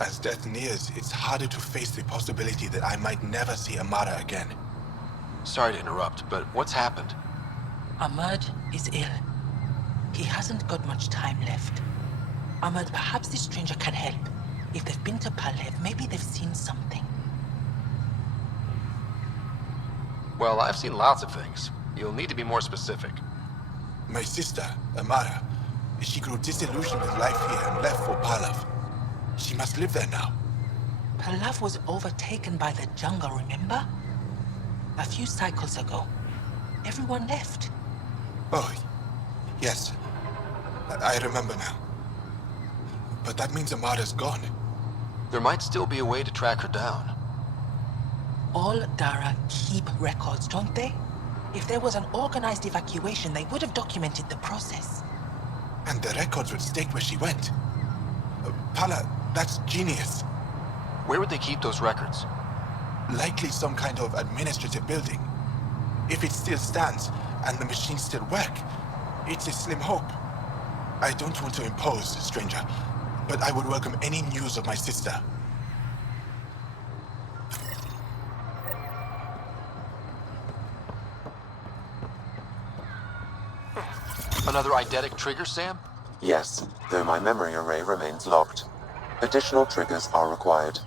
As death nears, it's harder to face the possibility that I might never see Amara again. Sorry to interrupt, but what's happened? Amurd is ill. He hasn't got much time left. Amurd, perhaps this stranger can help. If they've been to Palev, maybe they've seen something. Well, I've seen lots of things. You'll need to be more specific. My sister, Amara, she grew disillusioned with life here and left for Palev. She must live there now. Palev was overtaken by the jungle, remember? A few cycles ago. Everyone left. Oh, yes. I remember now. But that means Amara's gone. There might still be a way to track her down. All Dara keep records, don't they? If there was an organized evacuation, they would have documented the process. And the records would state where she went. Pala, that's genius. Where would they keep those records? Likely some kind of administrative building. If it still stands, and the machines still work, it's a slim hope. I don't want to impose, stranger, but I would welcome any news of my sister. Another eidetic trigger, Sam? Yes, though my memory array remains locked. Additional triggers are required.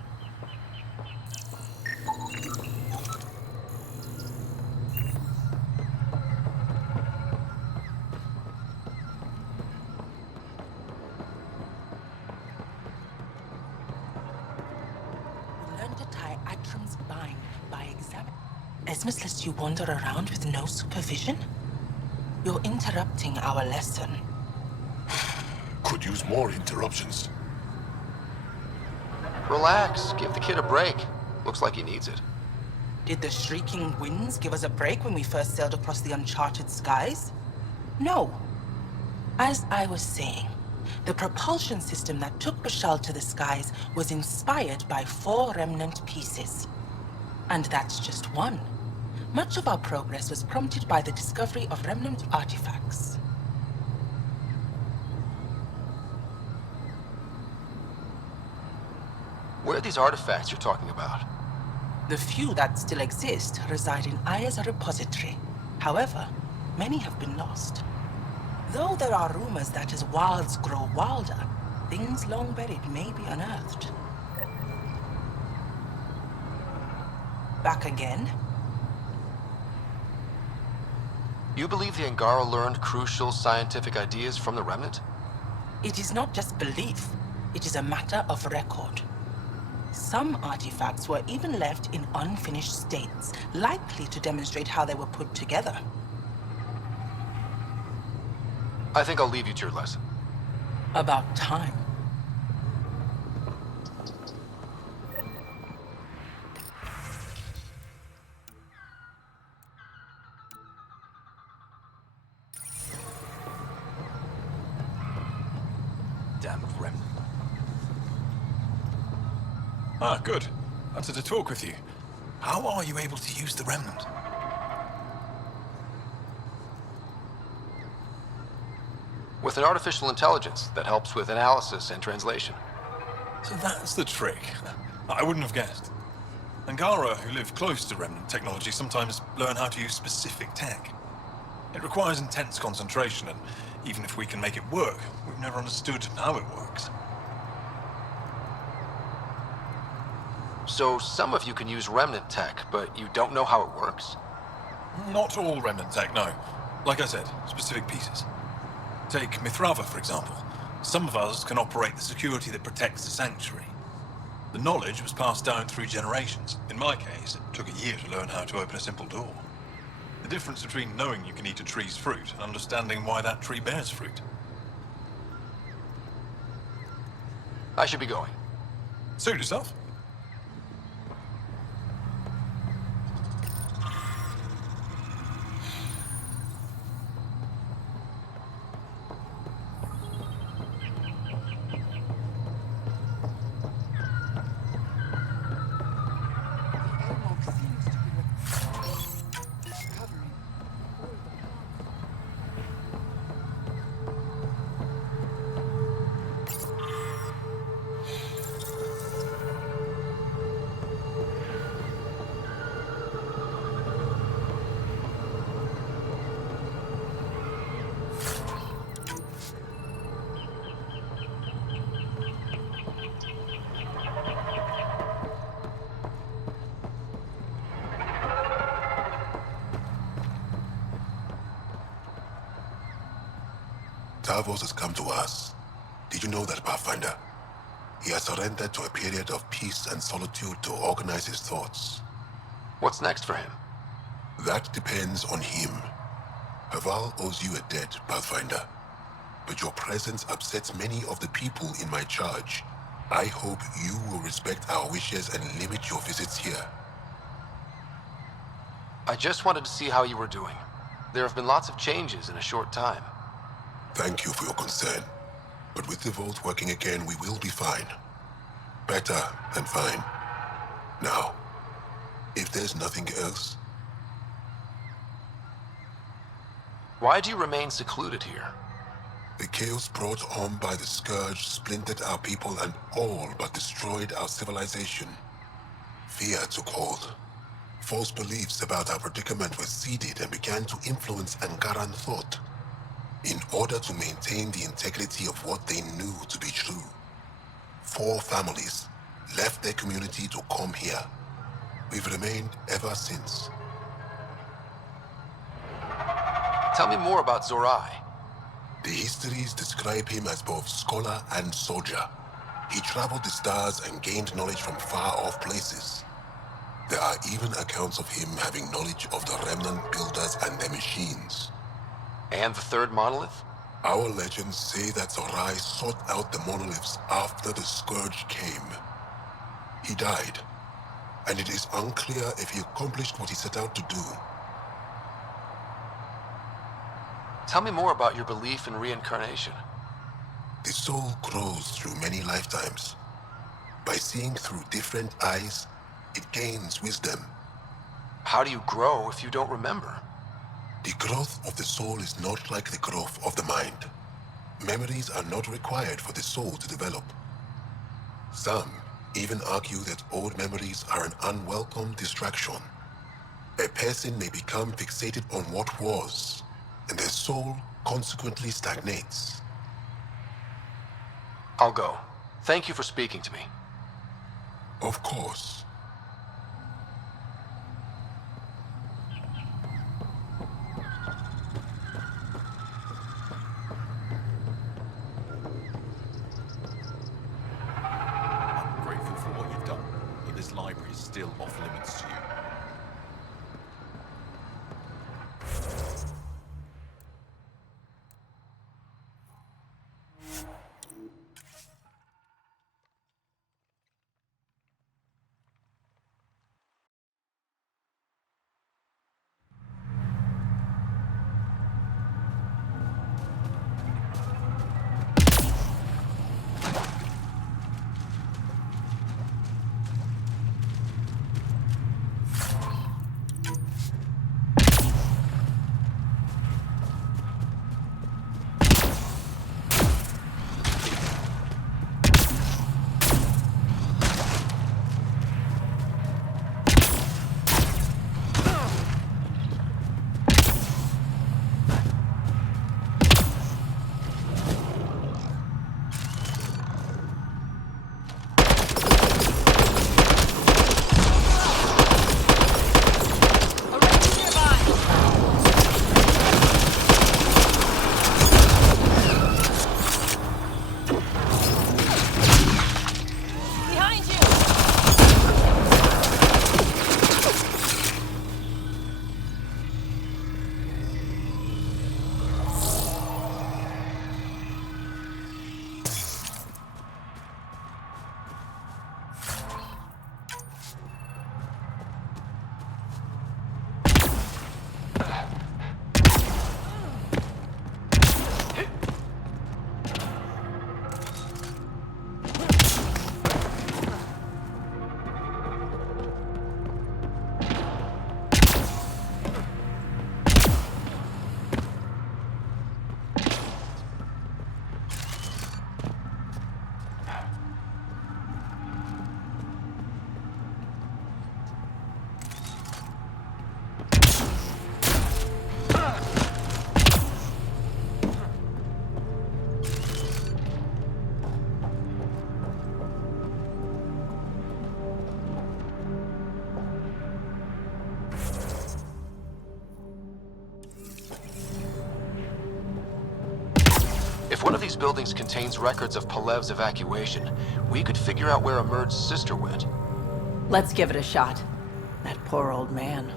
Learn to tie Atram's bind by examining. Esmus lets you wander around with no supervision? You're interrupting our lesson. Could use more interruptions. Relax, give the kid a break. Looks like he needs it. Did the shrieking winds give us a break when we first sailed across the uncharted skies? No. As I was saying, the propulsion system that took Bashal to the skies was inspired by 4 remnant pieces. And that's just one. Much of our progress was prompted by the discovery of remnant artifacts. What are these artifacts you're talking about? The few that still exist reside in Aya's repository. However, many have been lost. Though there are rumors that as wilds grow wilder, things long buried may be unearthed. Back again? You believe the Angara learned crucial scientific ideas from the Remnant? It is not just belief, it is a matter of record. Some artifacts were even left in unfinished states, likely to demonstrate how they were put together. I think I'll leave you to your lesson. About time. Damn Remnant. Ah, good. I wanted to talk with you. How are you able to use the Remnant? With an artificial intelligence that helps with analysis and translation. So that's the trick. I wouldn't have guessed. Angara, who live close to Remnant technology, sometimes learn how to use specific tech. It requires intense concentration, and even if we can make it work, we've never understood how it works. So some of you can use Remnant tech, but you don't know how it works? Not all Remnant tech, no. Like I said, specific pieces. Take Mithrava, for example. Some of us can operate the security that protects the sanctuary. The knowledge was passed down through generations. In my case, it took a year to learn how to open a simple door. The difference between knowing you can eat a tree's fruit and understanding why that tree bears fruit. I should be going. Suit yourself. Davos has come to us. Did you know that, Pathfinder? He has surrendered to a period of peace and solitude to organize his thoughts. What's next for him? That depends on him. Haval owes you a debt, Pathfinder. But your presence upsets many of the people in my charge. I hope you will respect our wishes and limit your visits here. I just wanted to see how you were doing. There have been lots of changes in a short time. Thank you for your concern. But with the vault working again, we will be fine. Better than fine. Now, if there's nothing else... Why do you remain secluded here? The chaos brought on by the Scourge splintered our people and all but destroyed our civilization. Fear took hold. False beliefs about our predicament were seeded and began to influence Angaran thought. In order to maintain the integrity of what they knew to be true, 4 families left their community to come here. We've remained ever since. Tell me more about Zorai. The histories describe him as both scholar and soldier. He traveled the stars and gained knowledge from far-off places. There are even accounts of him having knowledge of the remnant builders and their machines. And the third monolith? Our legends say that Zorai sought out the monoliths after the Scourge came. He died, and it is unclear if he accomplished what he set out to do. Tell me more about your belief in reincarnation. The soul grows through many lifetimes. By seeing through different eyes, it gains wisdom. How do you grow if you don't remember? The growth of the soul is not like the growth of the mind. Memories are not required for the soul to develop. Some even argue that old memories are an unwelcome distraction. A person may become fixated on what was, and their soul consequently stagnates. I'll go. Thank you for speaking to me. Of course. I'm grateful for what you've done, but this library is still off limits to you. these buildings contains records of Palev's evacuation, we could figure out where Amurd's sister went. Let's give it a shot. That poor old man.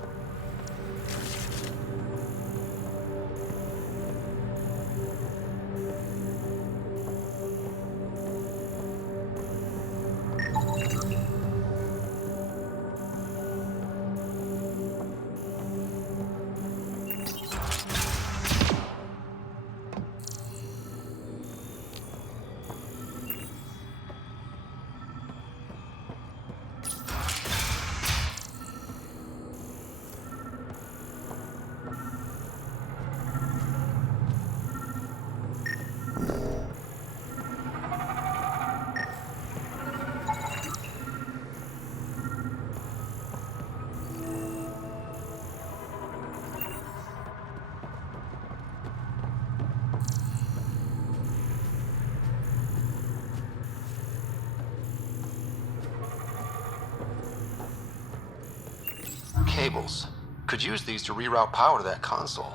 Cables. Could use these to reroute power to that console.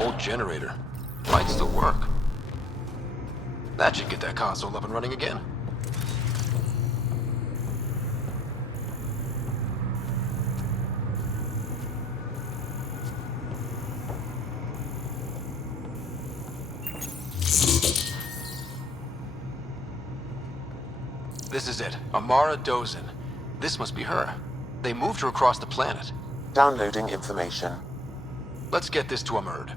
Old generator. Might still work. That should get that console up and running again. This is it. Amara Dozin. This must be her. They moved her across the planet. Downloading information. Let's get this to Amurd.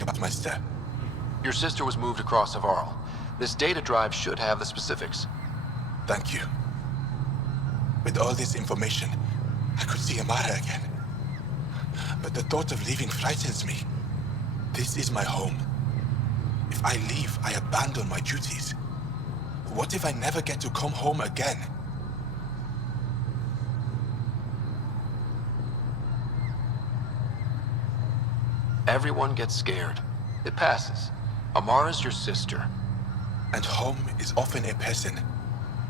About my step. Your sister was moved across Avarl. This data drive should have the specifics. Thank you. With all this information, I could see Amara again. But the thought of leaving frightens me. This is my home. If I leave, I abandon my duties. What if I never get to come home again? Everyone gets scared. It passes. Amara's your sister. And home is often a person,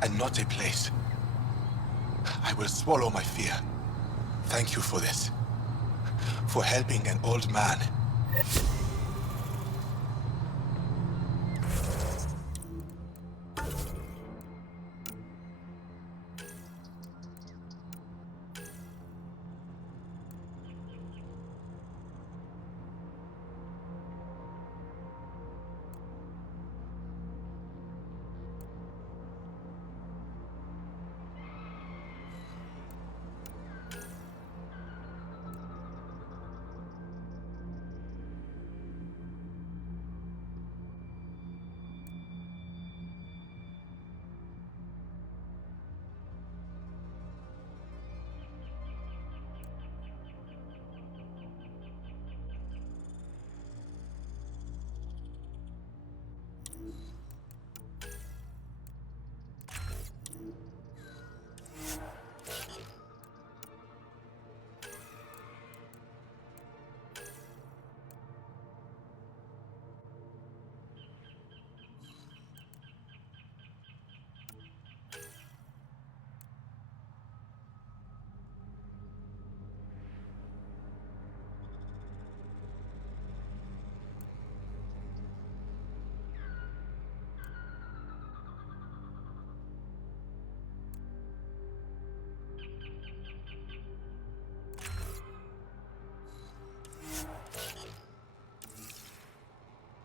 and not a place. I will swallow my fear. Thank you for this. For helping an old man.